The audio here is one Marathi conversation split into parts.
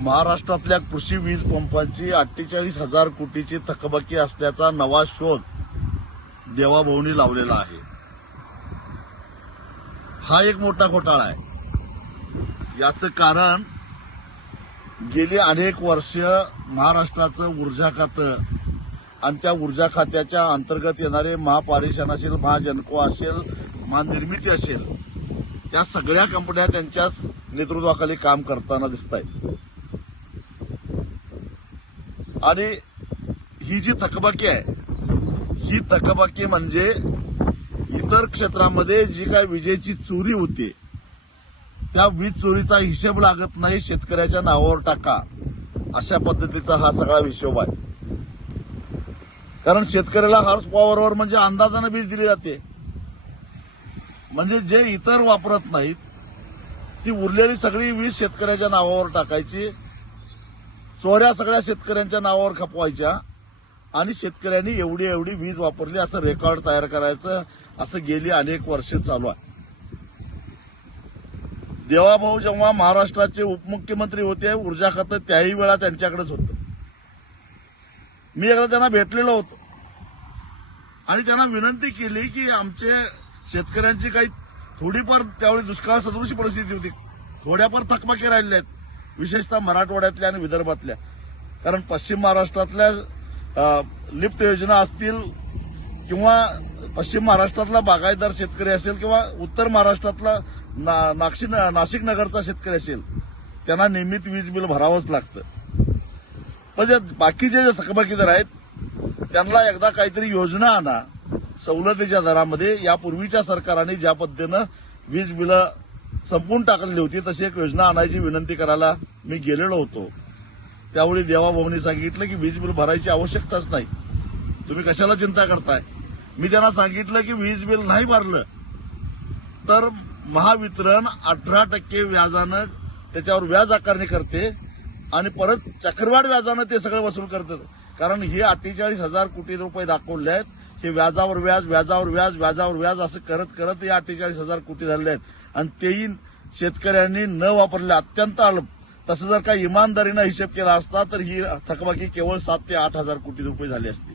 महाराष्ट्रातल्या कृषी वीज पंपांची 48,000 कोटीची थकबाकी असल्याचा नवा शोध देवाभाऊंनी लावलेला आहे. हा एक मोठा घोटाळा आहे. याचं कारण गेली अनेक वर्ष महाराष्ट्राचं ऊर्जा खातं आणि त्या ऊर्जा खात्याच्या अंतर्गत येणारे महापारेषण असेल, महाजनको असेल, महानिर्मिती असेल, त्या सगळ्या कंपन्या त्यांच्याच नेतृत्वाखाली काम करताना दिसत आहेत. आणि ही जी थकबाकी आहे, ही थकबाकी म्हणजे इतर क्षेत्रामध्ये जी काय विजेची चोरी होते त्या वीज चोरीचा हिशेब लागत नाही, शेतकऱ्याच्या नावावर टाका, अशा पद्धतीचा हा सगळा हिशोब आहे. कारण शेतकऱ्याला हॉर्स पॉवरवर म्हणजे अंदाजानं वीज दिली जाते. म्हणजे जे इतर वापरत नाहीत ती उरलेली सगळी वीज शेतकऱ्याच्या नावावर टाकायची, चोऱ्या सगळ्या शेतकऱ्यांच्या नावावर खपवायच्या आणि शेतकऱ्यांनी एवढी एवढी वीज वापरली असं रेकॉर्ड तयार करायचं, असं गेली अनेक वर्ष चालू आहे. देवाभाऊ जेव्हा महाराष्ट्राचे उपमुख्यमंत्री होते, ऊर्जा खातं त्याही वेळा त्यांच्याकडेच होतं. मी एकदा त्यांना भेटलेलो होतो आणि त्यांना विनंती केली की आमचे शेतकऱ्यांची काही थोडीफार त्यावेळी दुष्काळ सदृश परिस्थिती होती, थोड्याफार थकबाकी राहिल्या आहेत, विशेषतः मराठवाड्यातल्या आणि विदर्भातल्या. कारण पश्चिम महाराष्ट्रातल्या लिफ्ट योजना असतील किंवा पश्चिम महाराष्ट्रातला बागायतदार शेतकरी असेल किंवा उत्तर महाराष्ट्रातला नाशिक नगरचा शेतकरी असेल, त्यांना नियमित वीज बिल भरावंच लागतं. म्हणजे बाकीचे जे थकबाकीदार आहेत त्यांना एकदा काहीतरी योजना आणा सवलतीच्या दरामध्ये. यापूर्वीच्या सरकारने ज्या पद्धतीनं वीज बिलं संपून टाकलेली होती तशी एक योजना आणायची विनंती करायला मी गेलेलो होतो. त्यावेळी देवाभाऊंनी सांगितलं की वीज बिल भरायची आवश्यकताच नाही, तुम्ही कशाला चिंता करताय. मी त्यांना सांगितलं की वीज बिल नाही भरलं तर महावितरण 18% व्याजानं त्याच्यावर व्याज आकारणी करते आणि परत चक्रवाढ व्याजानं ते सगळं वसूल करतात. कारण हे 48,000 कोटी रुपये दाखवले आहेत, हे व्याजावर व्याज, व्याजावर व्याज, व्याजावर व्याज असं करत करत हे 48,000 कोटी झाले आहेत. आणि तेही शेतकऱ्यांनी न वापरले, अत्यंत अल्प. तसं जर काही इमानदारीनं हिशेब केला असता तर ही थकबाकी केवळ 7,000 ते 8,000 कोटी रुपये झाली असती.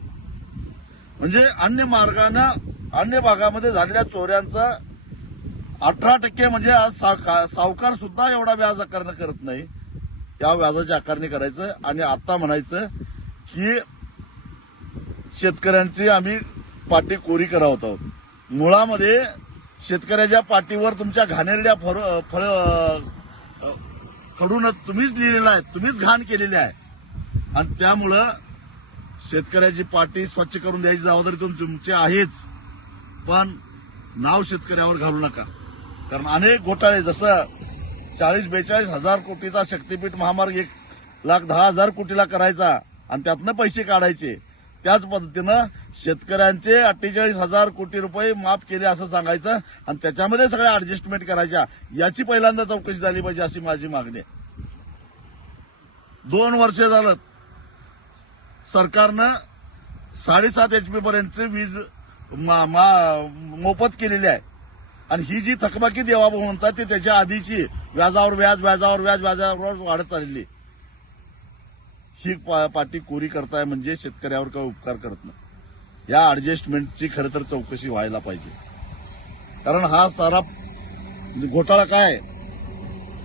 म्हणजे अन्य भागामध्ये झालेल्या चोऱ्यांचा 18% म्हणजे आज सावकार सुद्धा एवढा व्याज आकारणी करत नाही, त्या व्याजाची आकारणी करायचं आणि आता म्हणायचं की शेतकऱ्यांची आम्ही पाटी कोरी करत आहोत. मुळामध्ये शेतकऱ्याच्या पाठीवर तुमच्या घाणेरड्या कडून तुम्हीच लिहिलेलं आहे, तुम्हीच घाण केलेली आहे. आणि त्यामुळं शेतकऱ्याची पाठी स्वच्छ करून द्यायची जबाबदारी तुमची आहेच, पण नाव शेतकऱ्यावर घालू नका. कारण अनेक घोटाळे, जसं 40-42 हजार कोटीचा शक्तीपीठ महामार्ग 1,10,000 कोटीला करायचा आणि त्यातनं पैसे काढायचे, त्याच पद्धतीनं शेतकऱ्यांचे 48,000 कोटी रुपये माफ केले असं सांगायचं आणि त्याच्यामध्ये सगळ्या ऍडजस्टमेंट करायच्या. याची पहिल्यांदा चौकशी झाली पाहिजे अशी माझी मागणी आहे. 2 वर्ष झालं सरकारनं 7.5 HP पर्यंतची वीज मोफत केलेली आहे आणि ही जी थकबाकी देवाभाऊ म्हणतात ते त्याच्या आधीची व्याजावर व्याज, व्याजावर व्याज, व्याजावर व्याज वाढत चाललेली. ही पाटी कोरी करताय म्हणजे शेतकऱ्यावर काही उपकार करत नाही. या ऍडजस्टमेंटची खरं तर चौकशी व्हायला पाहिजे. कारण हा सारा घोटाळा काय,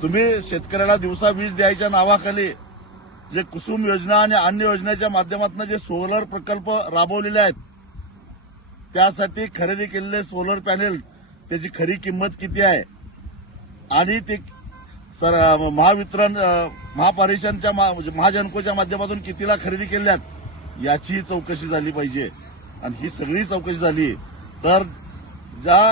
तुम्ही शेतकऱ्याला दिवसा वीज द्यायच्या नावाखाली जे कुसुम योजना आणि अन्य योजनेच्या माध्यमातून जे सोलर प्रकल्प राबवलेले आहेत, त्यासाठी खरेदी केलेले सोलर पॅनेल त्याची खरी किंमत किती आहे आणि ते महावितरण महापारेषणच्या महाजनकोच्या माध्यमातून कितीला खरेदी केल्यात याची चौकशी झाली पाहिजे. आणि ही सगळी चौकशी झाली तर ज्या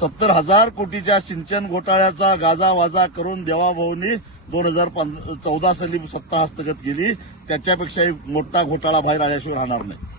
70,000 कोटीच्या सिंचन घोटाळ्याचा गाजावाजा करून देवाभाऊंनी 2014 साली सत्ता हस्तगत केली, त्याच्यापेक्षाही मोठा घोटाळा बाहेर आल्याशिवाय राहणार नाही.